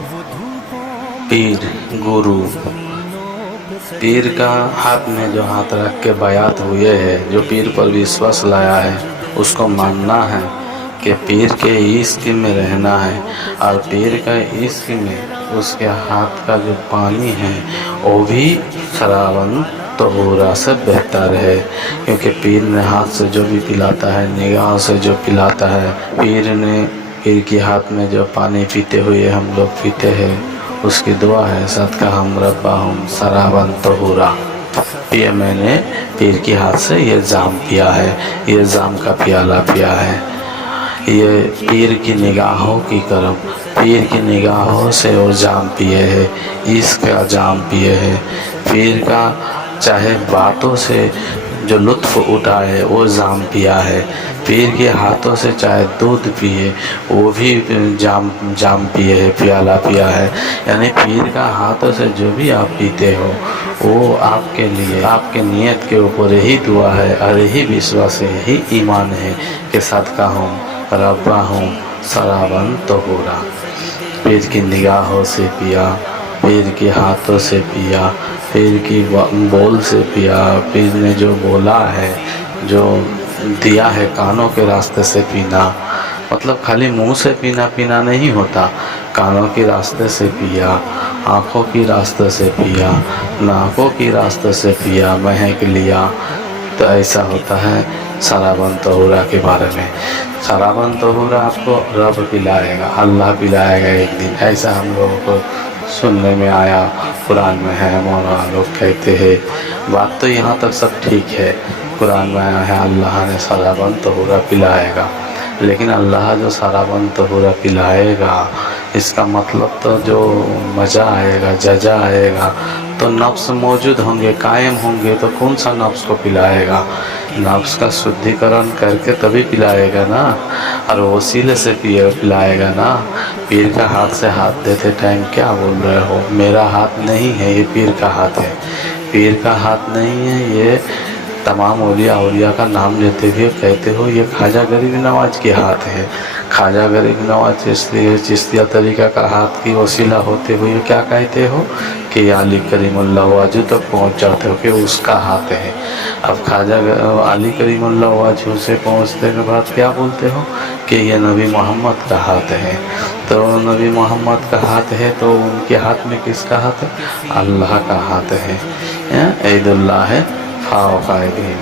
पीर गुरु, पीर का हाथ में जो हाथ रख के बयात हुए है, जो पीर पर विश्वास लाया है, उसको मानना है कि पीर के इश्क में रहना है, और पीर का इश्क में उसके हाथ का जो पानी है वो भी सरावन तहूरा से बेहतर है, क्योंकि पीर ने हाथ से जो भी पिलाता है, निगाह से जो पिलाता है, पीर के हाथ में जो पानी पीते हुए हम लोग पीते हैं, उसकी दुआ है सदका हम रब्बा हम सरावन तहूरा। ये मैंने पीर के हाथ से ये जाम पिया है, ये जाम का प्याला पिया है, ये पीर की निगाहों की करम, पीर की निगाहों से वो जाम पिए है, इसका जाम पिए है। पीर का चाहे बातों से जो लुत्फ़ उठाए वो जाम पिया है, पीर के हाथों से चाहे दूध पिए वो भी जाम पिए है, प्याला पिया है। यानी पीर का हाथों से जो भी आप पीते हो वो आपके लिए, आपके नियत के ऊपर यही दुआ है और यही विश्वास है, यही ईमान है कि सदका हूँ रब्बा हूँ सरावन तहूरा। पीर की निगाहों से पिया, पीर के हाथों से पिया, पीर की बोल से पिया, पीर ने जो बोला है, जो दिया है, कानों के रास्ते से पीना, मतलब खाली मुंह से पीना नहीं होता, कानों के रास्ते से पिया, आँखों की रास्ते से पिया, नाकों की रास्ते से पिया, महक लिया, तो ऐसा होता है सरावन तहूरा के बारे में। सरावन तहूरा आपको रब पिलाएगा, अल्लाह पिलाएगा एक दिन, ऐसा हम लोगों को सुनने में आया, कुरान में है, मौलाना लोग कहते हैं। बात तो यहाँ तक सब ठीक है, कुरान में आया है अल्लाह ने सरावन तहूरा पिलाएगा, लेकिन अल्लाह जो सरावन तहूरा पिलाएगा इसका मतलब तो जो मज़ा आएगा, जजा आएगा, तो नफ्स मौजूद होंगे, कायम होंगे, तो कौन सा नफ्स को पिलाएगा? नफ्स का शुद्धिकरण करके तभी पिलाएगा ना, और वसीले से पिलाएगा ना। पीर का हाथ से हाथ देते टाइम क्या बोल रहे हो? मेरा हाथ नहीं है, ये पीर का हाथ है, पीर का हाथ नहीं है, ये तमाम औलिया का नाम लेते हुए कहते हो ये ख्वाजा गरीब नवाज के हाथ है। ख्वाजा गरीब नवाज चिश्तिया तरीक़ा का हाथ की वसीला होते हुए क्या कहते हो कि अली करीमुल्लाह वाजू तक पहुँच जाते हो कि उसका हाथ है। अब ख्वाजा अली करीमुल्लाह वाजू से पहुँचने के बाद क्या बोलते हो कि ये नबी मोहम्मद का हाथ है। तो नबी मोहम्मद का हाथ है तो उनके हाथ में किसका हाथ है? अल्लाह का हाथ है। ईदुल्लाह है फ़ाक़ाइदिन,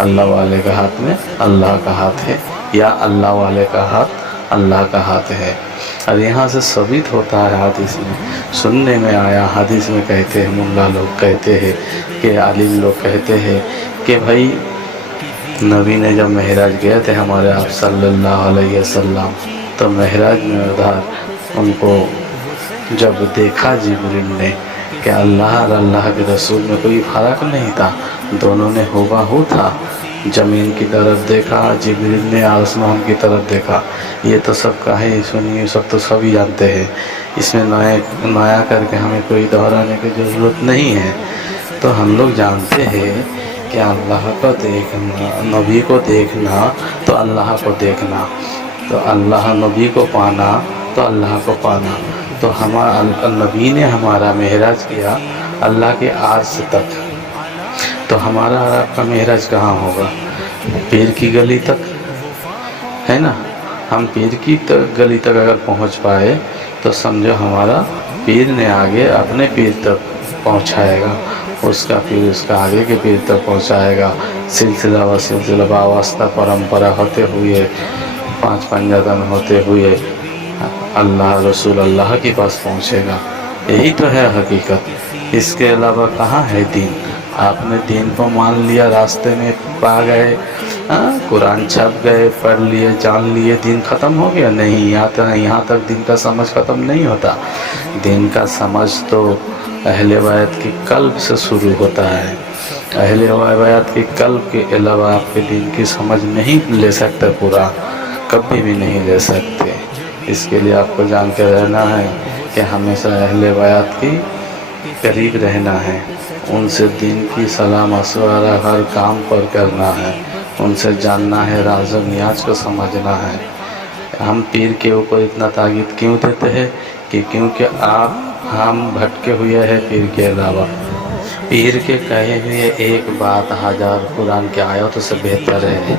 अल्लाह वाले का हाथ में अल्लाह का हाथ है, या अल्लाह वाले का हाथ अल्लाह का हाथ है। और यहाँ से साबित होता है, हदीस में सुनने में आया, हदीस में कहते हैं, मुल्ला लोग कहते हैं कि आलिम लोग कहते हैं कि भाई नबी ने जब महराज गए थे हमारे आप सल्लल्लाहु अलैहि वसल्लम, तो महराज में उधर उनको जब देखा जिब्रील ने कि अल्लाह और अल्लाह के रसूल में कोई फ़र्क नहीं था, दोनों ने हुबहू था। ज़मीन की तरफ देखा जिब्रील ने, आसमान की तरफ देखा। ये तो सब कहे सुनिए, सब तो सभी जानते हैं, इसमें नया करके हमें कोई दोहराने की ज़रूरत नहीं है। तो हम लोग जानते हैं कि अल्लाह को देखना, नबी को देखना तो अल्लाह को देखना, तो अल्लाह नबी को पाना तो अल्लाह को पाना। तो हमारा नबी ने हमारा महराज किया अल्लाह के अर्श तक, तो हमारा और आपका महराज कहाँ होगा? पीर की गली तक, है ना। हम पीर की गली तक अगर पहुँच पाए तो समझो हमारा पीर ने आगे अपने पीर तक पहुँचाएगा, उसका पीर उसका आगे के पीर तक पहुँचाएगा। सिलसिला व सिलसिला वास्ता परंपरा होते हुए, पाँच पंजादन होते हुए अल्लाह रसूल अल्लाह के पास पहुँचेगा। यही तो है हकीकत, इसके अलावा कहाँ है दीन? आपने दीन को मान लिया, रास्ते में पा गए, कुरान छप गए, पढ़ लिए, जान लिए, दीन ख़त्म हो गया? नहीं, यहाँ तक दीन का समझ ख़त्म नहीं होता। दीन का समझ तो अहले बैत की कल्ब से शुरू होता है। अहले बैत की कल्ब के अलावा आपके दीन की समझ नहीं ले सकते, पूरा कभी भी नहीं ले सकते। इसके लिए आपको जान के रहना है कि हमेशा अहले बैत की करीब रहना है, उनसे दीन की सलाह मशवरा हर काम पर करना है, उनसे जानना है, राज़ व नियाज़ को समझना है। हम पीर के ऊपर इतना ताक़ीद क्यों देते हैं کہ کیونکہ ہم بھٹکے ہوئے ہیں پیر کے علاوہ. پیر کے کہے ہوئے ایک بات ہزار قرآن کے آیتوں سے بہتر ہے.